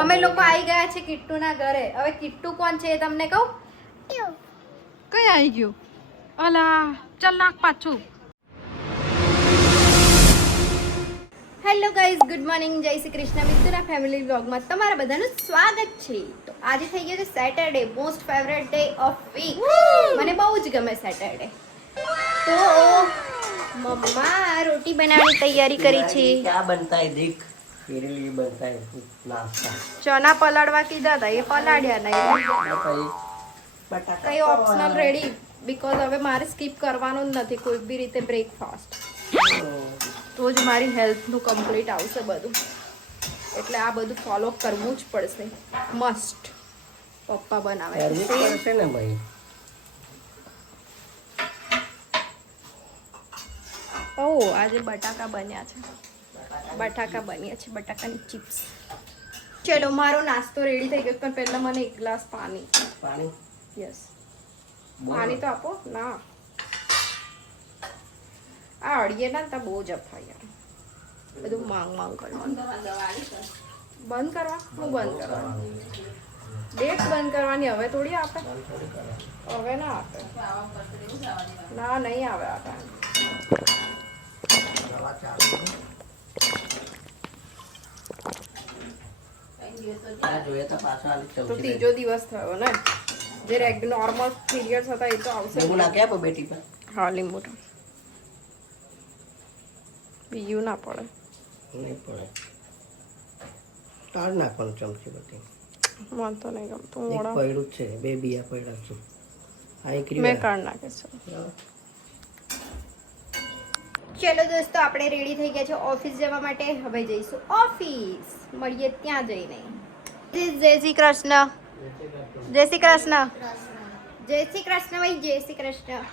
અમે લોકો આવી ગયા છે કિટ્ટુના ઘરે. હવે કિટ્ટુ કોણ છે એ તમને કહું? કઈ આવી ગયું? અલા ચાલ નાખ પાછું. હેલો ગાઈઝ, ગુડ મોર્નિંગ, જય શ્રી કૃષ્ણ. મિત્રના ફેમિલી વ્લોગમાં તમારા બધાનું સ્વાગત છે. તો આજે થઈ ગયો છે Saturday, most favourite day of week. મને બહુ જ ગમે સેટરડે. તો મમ્મા રોટી બનાવવાની તૈયારી કરી છે. क्या बनता है देख, तेरे लिए बनता है नाश्ता. ચના પલાળવા કીધા હતા, એ પલાળ્યા નહીં. बटाका કઈ ઓપ્શનલ રેડી, બીકોઝ હવે મારે સ્કીપ કરવાનું જ નથી કોઈ બી રીતે બ્રેકફાસ્ટ. તો જ મારી હેલ્થનું કમ્પ્લીટ આવશે બધું. એટલે આ બધું ફોલો કરવું જ પડશે, મસ્ટ. પપ્પા બનાવે છે ને ભાઈ. ઓહ, આજે બટાકા બન્યા છે. બટાકાની ચિપ્સ. ચલો, મારો નાસ્તો રેડી થઈ ગયો, પણ પહેલા મને એક ગ્લાસ પાણી. યસ, પાણી તો આપો ના. આ અડીએ ના તો બહુ જફા યાર, બધું માંગ કરવાનું. બંધ કરવા? હું બંધ કરવાનું? ડેટ બંધ કરવાની. હવે થોડી આપે, હવે ના આપે. ના, નહીં આવે આ ટાઈમ. તો ત્રીજો દિવસ થયો ને, જે નોર્મલ પીરિયડ્સ હતા એ તો આવશે. બેટી પર હા, લીંબુ તો બીજું ના પડે. નહીં પડે. તાર નાખવાનું ચમચી બધી. મને તો નહીં ગમતું. એક મોડા પડ્યું છે, બે બિયા પડ્યા છે. આ એક મેં કાઢ નાખે છે. ચલો દોસ્તો, આપણે રેડી થઈ ગયા છે ઓફિસ જવા માટે. હવે જઈશું ઓફિસ. મળીએ ત્યાં જઈને. જય શ્રી કૃષ્ણ. જય શ્રી કૃષ્ણ. જય શ્રી કૃષ્ણ ભાઈ, જય શ્રી કૃષ્ણ.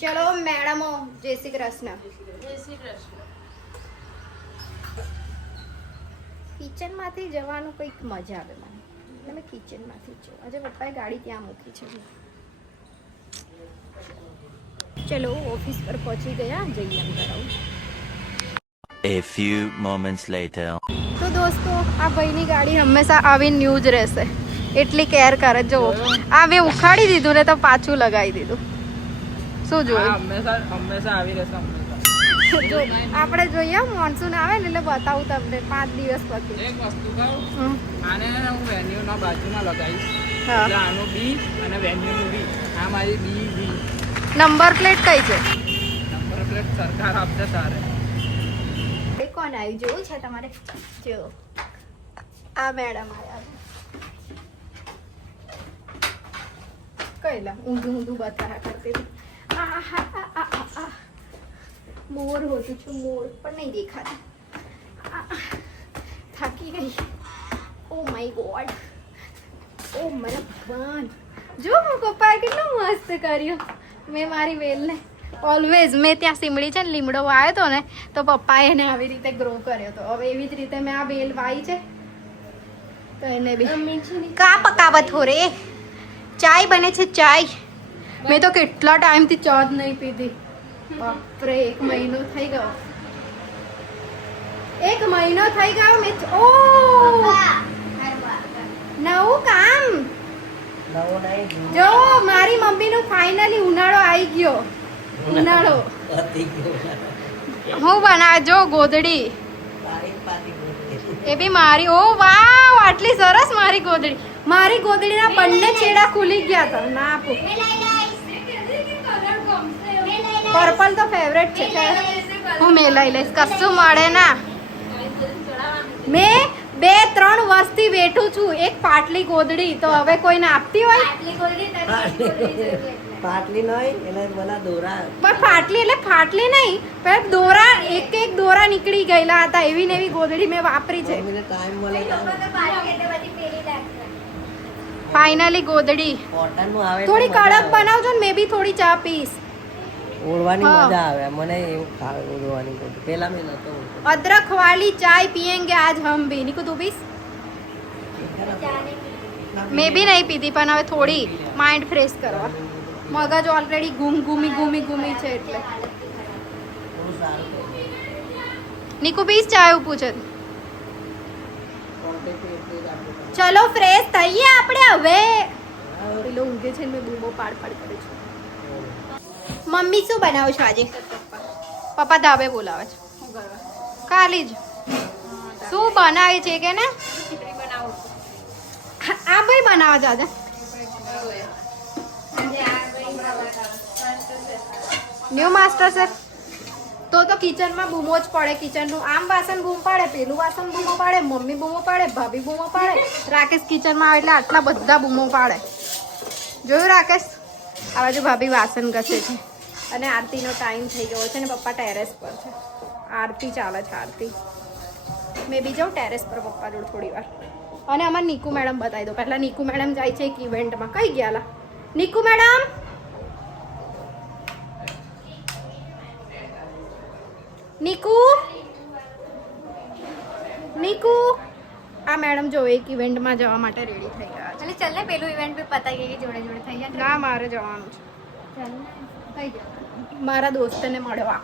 ચલો મેડમો, જય શ્રી કૃષ્ણ. જય શ્રી કૃષ્ણ. કિચનમાંથી જવાનું કંઈક મજા આવે મને. તમે કિચનમાંથી જ જાઓ. આજે પપ્પાએ ગાડી ત્યાં મૂકી છે. ચલો, ઓફિસ પર પહોંચી ગયા. જઈએ અંદર આવું. A few moments later. તો દોસ્તો, આ ભાઈની ગાડી હંમેશા આવી ન્યૂઝ રહેશે, એટલી કેર કરે. જો આ મેં ઉખાડી દીધું ને તો પાછું લગાવી દીધું. શું જોયું? હંમેશા આવી રહેશે. જો આપણે જોઈએ મોન્સૂન આવે ને એટલે બતાવું તમને 5 દિવસ પછી. એક વસ્તુ કહું, આને હું વેન્યુના બાજુમાં લગાવીશ. હા, એટલે આનું બી અને વેન્યુનું બી. આ મારી બી. નંબર પ્લેટ કઈ છે? નંબર પ્લેટ સરકાર આપશે તારે. એ કોણ આવ્યું જોવું છે તમારે? જો આ મેડમ આવ્યા. કઈલા ઊંધું બતાવ્યા કરતી હતી. મોર હોતું છું, મોર પણ નહીં દેખાતી. થાકી ગઈ. ઓ માય ગોડ, ઓ મારા ભગવાન. જો હું પપ્પાએ કેટલું મસ્ત કર્યું. મેં મારી વેલને ઓલવેઝ, મેં ત્યાં સીમડી છે ને, લીમડો વાવ્યો હતો ને, તો પપ્પાએ એને આવી રીતે ગ્રો કર્યો હતો. હવે એવી જ રીતે મેં આ વેલ વાવી છે, તો એને બી કા પકાવત હો રે. ચાય બને છે, ચાય. મેં તો કેટલા ટાઈમથી ચા જ નહીં પીધી. બાપરે, 1 મહિનો થઈ ગયો. 1 મહિનો થઈ ગયો. મેં નવું કામ. જો મારી મમ્મીનું ફાઇનલી ઉનાળો આવી ગયો. ઉનાળો હું બનાવે. જો ગોદડી, એ બી મારી. ઓ વાવ, આટલી સરસ મારી ગોદડી. મારી ગોદડીના બંને છેડા ખુલી ગયા હતા. ના આપો. પર્પલ તો ફેવરેટ છે. હું મેલાઈ લઈશ, કશું મળે ના. મેં 2-3 વર્ષથી બેઠું છું એક પાટલી ગોદડી. તો હવે કોઈને આપતી હોય? પાટલી નહીં, એને બધા દોરા. પણ ફાટલી એટલે ફાટલી નહીં, પણ દોરા એક દોરા નીકળી ગયેલા હતા. એવી ને એવી ગોદડી મેં વાપરી છે. ટાઈમ મળે. ફાઇનલી ગોદડી કોટનનું આવે. થોડી કડક બનાવજો ને, મે બી થોડી ચા પીસ. ઓળવાની મજા આવે મને. એવું ઓળવાની પેલા મેં નતો. अदरक वाली चाय पियेंगे आज हम भी. निकू तू पीस? मैं भी नहीं पीती, પણ હવે થોડી માઇન્ડ ફ્રેશ કરવા. મગજ ઓલરેડી ઘૂમી છે એટલે. નિકુ પીસ ચાય પૂછે. ચલો ફ્રેશ થઈએ આપણે હવે. પેલો ઊંઘે છે ને મેં બૂમો પાડ કરું છું. મમ્મી શું બનાવો છો આજે? પપ્પા ધાબે બોલાવે છે. ખાલી જ શું બનાવે છે કે ને? આ ભાઈ બનાવે છે આજે. New master chef. તો કિચનમાં બૂમો જ પડે. કિચનનું આમ વાસણ બૂમ પાડે, પેલું વાસણ બૂમો પાડે, મમ્મી બૂમો પાડે, ભાભી બૂમો પાડે, રાકેશ કિચનમાં આવે એટલે આટલા બધા બૂમો પાડે. જોયું રાકેશ? આ બાજુ ભાભી વાસણ ઘસે છે અને આરતીનો ટાઈમ થઈ ગયો છે ને પપ્પા ટેરેસ પર છે. આરતી ચાલે છે. આરતી મેં બી જાઉં ટેરેસ પર પપ્પા જોડે થોડી વાર. અને અમારે નીકુ મેડમ બતાવી દો પહેલાં. નીકુ મેડમ જાય છે એક ઇવેન્ટમાં. કઈ ગયા નીકુ મેડમ? નીકુ નીકુ આ મેડમ જો એક ઇવેન્ટમાં જવા માટે રેડી થઈ ગયા છે. ચાલ ને પેલું ઇવેન્ટ બી પતાઈ ગઈ જોડે જોડે થઈ ગયા. ના મારે જવાનું છે. કઈ ગયા? મારા દોસ્તને મળવા.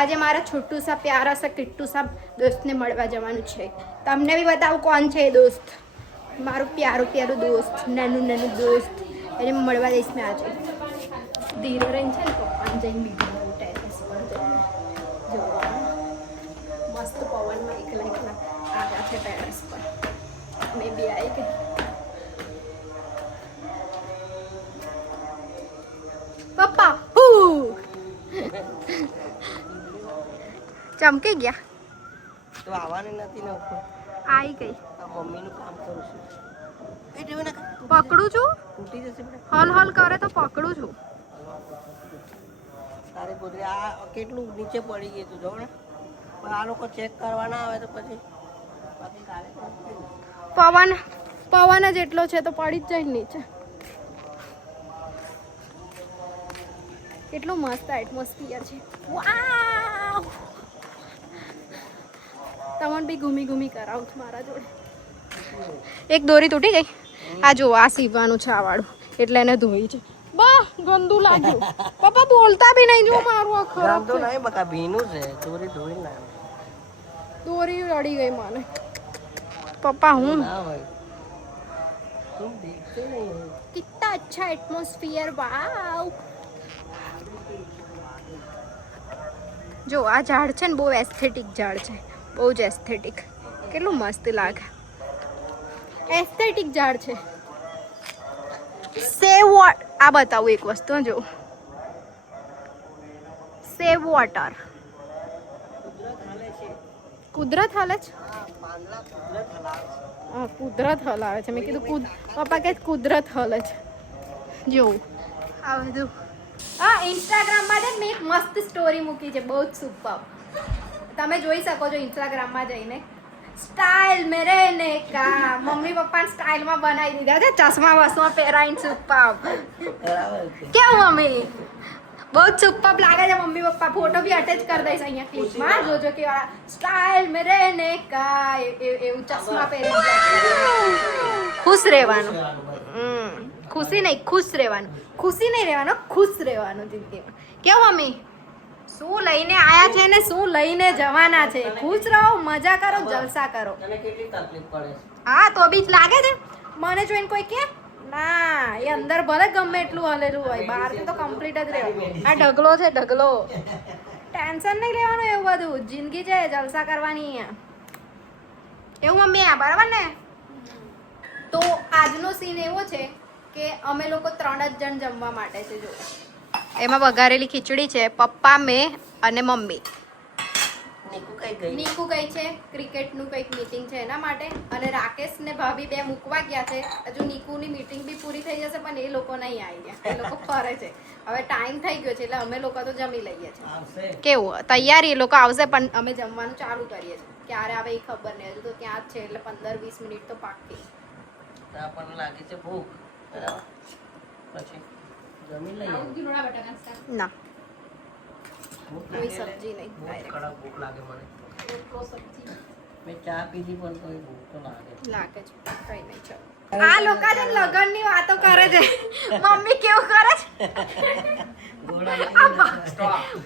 આજે મારા છોટું સા પ્યારા સા કિટ્ટુ સા દોસ્તને મળવા જવાનું છે. તમને બી બતાવું કોણ છે એ દોસ્ત. મારું પ્યારું પ્યારું દોસ્ત, નાનું નાનું દોસ્ત. એને મળવા જઈશ મેં આજે. ધીરે રહીને છે ને પપ્પાને જઈને બીજું ટેરેસ પર જઈને મસ્ત પવનમાં એકલા એકલા આવ્યા છે ટેરેસ પર. મેં બી આવી ગઈ. પપ્પા ચમકી ગયા. તો આવવાની નથી ને ઉપર. આવી ગઈ. આ મમ્મીનું કામ કરું છું. એ જોવે ને પકડું છું. તૂટી જશે બેટા. હલ હલ કરે તો પકડું છું. તારે ગોદરી આ કેટલું નીચે પડી ગયું તું જો ને. પણ આ લોકો ચેક કરવા ના આવે તો પછી કાલે પવન જ એટલો છે તો પડી જ જાય નીચે. કેટલું મસ્ત એટમોસ્ફિયર છે. વાવ! તમને બી ઘૂમી કરાવું છું મારા જોડે. એક દોરી તૂટી ગઈ. આ જો આ સીવવાનું છે આ વાળું એટલે એને ધોઈ છે. બા ગંદુ લાગ્યું. પપ્પા બોલતા બી નહીં. જો મારું આ ખરાબ તો છે. નહીં બકા ભીનું છે. દોરી ધોઈ ના દોરી અડી ગઈ મને. પપ્પા હું ના હોય તું દેખતે નહીં હોય. कितना अच्छा एटमॉस्फियर. वाव! જો આ ઝાડ છે ને બહુ એસ્થેટિક ઝાડ છે. બહુ જ એસ્થેટિક. કેટલું મસ્ત લાગે. એસ્થેટિક ઝાડ છે. Save water. આ બતાવું એક વસ્તુ જો. Save water. કુદરત હાલે છે. હા કુદરત હલાવે છે. મેં કીધું પપ્પા કે કુદરત હલે છે. જો આ બધું. હા ઇન્સ્ટાગ્રામમાં મેં એક મસ્ત સ્ટોરી મૂકી છે. બહુ જ સુપર. તમે જોઈ શકો છો ઇન્સ્ટાગ્રામમાં જઈને. સ્ટાઇલ મેં રહેને કા. મમ્મી પપ્પાને સ્ટાઇલમાં બનાવી દીધા છે. ચશ્મા વસમાં પહેરાઈને સુપર. કેવું મમ્મી? બહુ જ સુપર લાગે છે મમ્મી પપ્પા. ફોટો બી અટેચ કરી દઈશ અહીંયા ક્લિપમાં. જોજો કે સ્ટાઇલ મેં રહેને કા એવું ચશ્મા પહેરીને ખુશ રહેવાનું. ખુશી નહીં ખુશ રહેવાનું. ખુશી નહીં રહેવાનું, ખુશ રહેવાનું જિંદગીમાં. કેવું મમ્મી? શું લઈને આયા છે ને શું લઈને જવાના છે. ખુશ રહો, મજા કરો, જલસા કરો. તને કેટલી તકલીફ પડે છે? હા તો બી લાગે છે મને જોઈને કોઈ કે ના એ અંદર ભલે ગમે એટલું હલેલું હોય બહારથી તો કમ્પ્લીટ જ રહેવાનું. આ ઢગલો છે ઢગલો. ટેન્શન નહીં લેવાનું એવું બધું. જિંદગી છે જલસા કરવાની. એવું મમ્મી આ બરાબર ને? તો આજનો સીન એવો છે કે અમે લોકો 3 જ જણ જમવા માટે છે. જો એમાં વઘારેલી ખીચડી છે. પપ્પા, મેં અને મમ્મી. નીકુ કઈ ગઈ? નીકુ ગઈ છે ક્રિકેટનું કંઈક મીટિંગ છે એના માટે. અને રાકેશ ને ભાભી બે મૂકવા ગયા છે. હજુ નીકુની મીટિંગ બી પૂરી થઈ જશે પણ એ લોકો નહીં આવી ગયા. એ લોકો ફરે છે. હવે ટાઈમ થઈ ગયો છે એટલે અમે લોકો તો જમી લઈએ છીએ. આવશે. કેવું તૈયારી? એ લોકો આવશે પણ અમે જમવાનું ચાલુ કરીએ છીએ. ક્યારે આવે એ ખબર નહીં. હજુ તો ત્યાં જ છે એટલે 15-20 મિનિટ તો પાક્કી. આપણને લાગે છે ભૂખ. બરાબર પછી જમી લઈએ. ના ભૂખ કોઈ લાગે સબ્જી નહીં. બહુ કડક ભૂખ લાગે મને. મેં ચા પીધી પણ તો ભૂખ તો લાગે. લાગે છે કઈ નહીં. ચાલો આ લોકો છે લગનની વાતો કરે છે. મમ્મી કેવું કરે છે?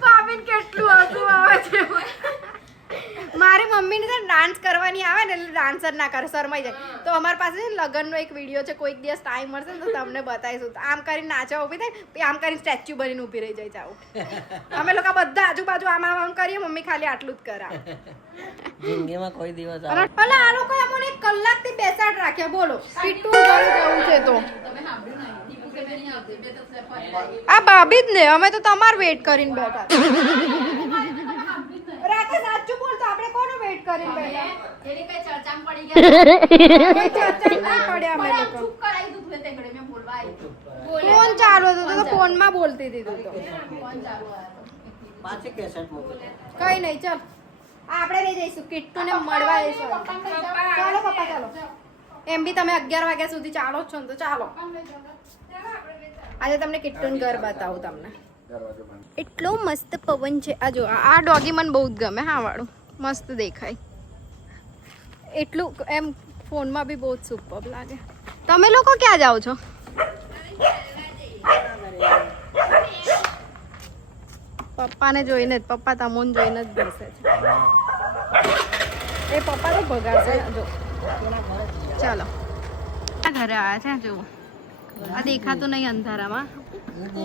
ભાભીને કેટલું હસવું આવે છે. મારી મમ્મીને છે ડાન્સ કરવાની આવે ને એટલે ડાન્સર ના કરે, શરમાઈ જાય. તો અમારી પાસે છે ને લગ્નનો એક વિડીયો છે, કોઈક દિવસ ટાઈમ મળશે ને તો તમને બતાવીશું. તો આમ કરીને નાચવા ઊભી થાય, પછી આમ કરીને સ્ટેચ્યુ બનીને ઊભી રહી જાય ચાવું. અમે લોકો બધા આજુબાજુ આમ આમ કરીએ, મમ્મી ખાલી આટલું જ કરાવે. જિંદગીમાં કોઈ દિવસ અને આ લોકો અમને 1 કલાકથી બેસાડ રાખ્યા, બોલો પીટું ઘરે જવું છે તો. આ ભાભી જ ને, અમે તો તમારું વેઇટ કરીને બેઠા. રાતે સાચું બોલ તો આપણે કોનો વેઇટ કરીને બેઠા? એની કઈ ચર્ચામાં પડી ગયા કોઈ ચર્ચા ના પડ્યા અમે લોકો. ચૂપ કરાવી દીધું તે ઘરે મેં બોલવા આવી. ફોન ચાલુ હતો તો ફોનમાં બોલતી હતી તું તો. ફોન ચાલુ હતો. પાછી કેસેટ મોકલી. કઈ નહીં, ચાલ આપણે લઈ જઈશું કિટ્ટુને મળવા જઈશું. ચાલો પપ્પા ચાલો. એમ બી તમે 11 વાગ્યા સુધી ચાલો જ છો ને, તો ચાલો. આજે તમને કિટ્ટુનું ઘર બતાવું તમને. એટલો મસ્ત પવન છે. આ જો આ ડોગી મને બહુ જ ગમે. હા વાળું મસ્ત દેખાય. એટલું એમ ફોનમાં બી બહુ જ સુપર લાગે. તમે લોકો ક્યાં જાઓ છો? પપ્પાને જોઈને જ, પપ્પા તમોને જોઈને જ બેસે છે. એ પપ્પા તો બગાડશે. જો ચાલો ઘરે આવ્યા છે. જો આ દેખાતું નહીં અંધારામાં.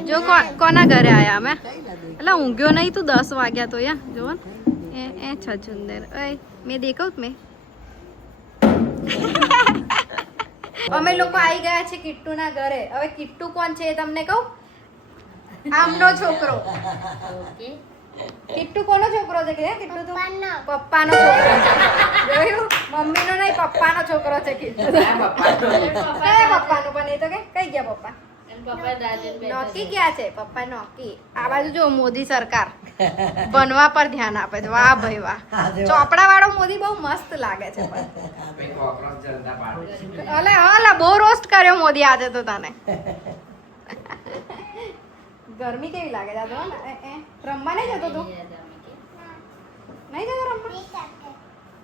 જો કોના ઘરે આવ્યા અમે? એટલે ઊંઘ્યો નહીં તું 10 વાગ્યા તો યા જો એ છછુંદર. મેં દેખાવ મેં અમે લોકો આવી ગયા છે કિટ્ટુના ઘરે. હવે કિટ્ટુ કોણ છે એ તમને કહું? આમનો છોકરો. કિટ્ટુ કોનો છોકરો છે? કે કિટ્ટુ તો પપ્પાનો છોકરો છે. જોયું? મમ્મીનો નહીં, પપ્પાનો છોકરો છે કિટ્ટુ. પપ્પાનો પણ એ તો કે કઈ ગયા પપ્પા? નોકી ક્યાં છે પપ્પા? નોકી આ બાજુ જો મોદી સરકાર બનવા પર ધ્યાન આપે છે. વાહ ભાઈ વાહ. ચોપડા વાળો મોદી બહુ મસ્ત લાગે છે. અલે અલા બહુ રોસ્ટ કર્યો મોદી આજે તો તને. ગરમી કેવી લાગે છે? રમવા નહીં જતો તું? નહીં જતો રમવા?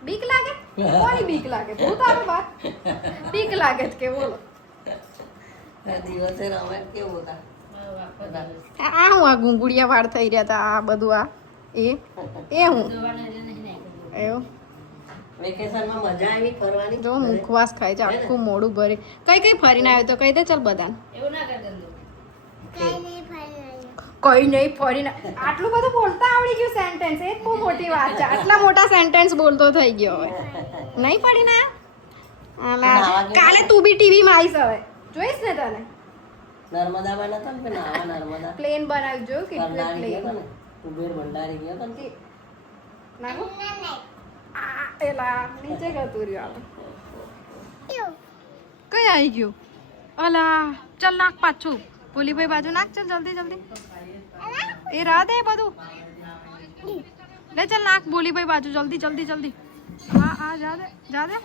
બીક લાગે? કોની બીક લાગે? ભૂત આવે બાર? બીક લાગે છે કે બોલો? દિવસે રમે કેવું હતા? આ હું આ ગુંગુડિયા વાળ થઈ રહ્યા હતા. આ બધું આ એ હું એવું વેકેશનમાં મજા આવી ફરવાની. જો મુખવાસ ખાય છે આખું મોડું ભરે. કઈ કઈ ફરીને આવ્યો તો કહી દે ચાલ બધાને. એવું ના કર દંડુ. કઈ નહીં ફરીને. આટલું બધું બોલતા આવડી ગયું સેન્ટેન્સ. એ જ બહુ મોટી વાત છે. આટલા મોટા સેન્ટેન્સ બોલતો થઈ ગયો હવે. નહીં ફરીને આયા? કાલે તું બી ટીવીમાં આવીશ હવે. જોઈશ ને તને? નર્મદામાં નતો ને નાવા નર્મદા પ્લેન બનાવી જોયું કે પ્લેન કુબેર ભંડારી ગયો તો નાખો એલા નીચે ગતું રહ્યું. કઈ આવી ગયું? અલા ચાલ નાખ પાછું. પોલીભાઈ બાજુ નાખ. ચાલ જલ્દી જલ્દી. એ રાહ દે બધું. લે ચાલ નાખ બોલીભાઈ બાજુ જલ્દી જલ્દી જલ્દી. હા હા જા દે જા દે.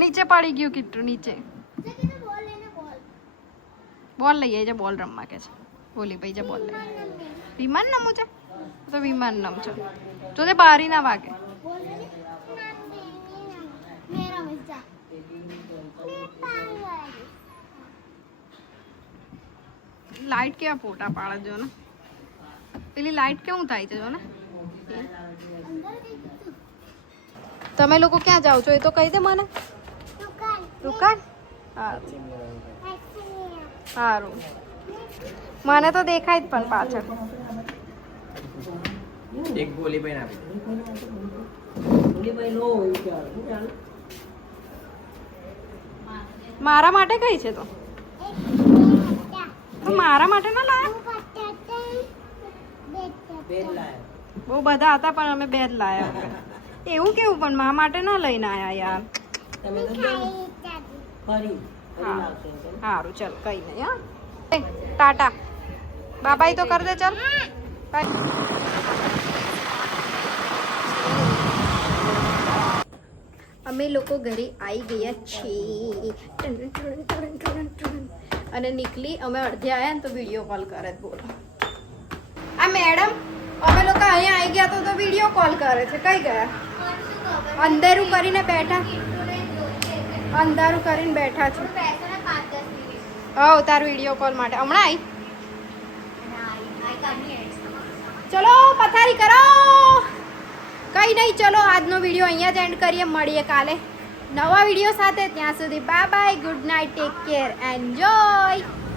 નીચે પડી ગયું કિટ્ટુ નીચે. બોલ લઈ આવી છે. બોલ રમવા કે છે બોલી ભાઈ છે. બોલ લઈ વિમાન નમું છે તો વિમાન નમ છે. જો તે બારી ના વાગે. લાઈટ કેવા ફોટા પાડે જો ને. પેલી લાઈટ કેવું થાય છે જો ને. તમે લોકો ક્યાં જાઓ છો એ તો કહી દે મને. દુકાન? સારું. મને તો દેખાય જ પણ પાછળ. એક ગોલી ભાઈ આપી. મારા માટે કઈ છે તો મારા માટે ના લાયા? બહુ બધા હતા પણ અમે 2 જ લાયા. એવું કેવું પણ મારા માટે ના લઈને આયા યાર. સારું ચાલ કઈ નહીં. હા ટાટા બાબાઈ તો કર દે. ચાલ અમે લોકો ઘરે આવી ગયા છીએ અને નીકળી અમે અડધે આવ્યા ને તો વિડીયો કોલ કરે. બોલો આ મેડમ અમે લોકો અહીંયા આવી ગયા તો વિડીયો કોલ કરે છે. કઈ ગયા? અંધારું કરીને બેઠા. અંધારું કરીને બેઠા છે. તાર વિડીયો કોલ માટે હમણાં ચલો પથારી કરો. કઈ નહીં, ચલો આજનો વિડીયો અહીંયા જ એન્ડ કરીએ. મળીએ કાલે નવા વિડીયો સાથે. ત્યાં સુધી bye bye, good night, take care, enjoy.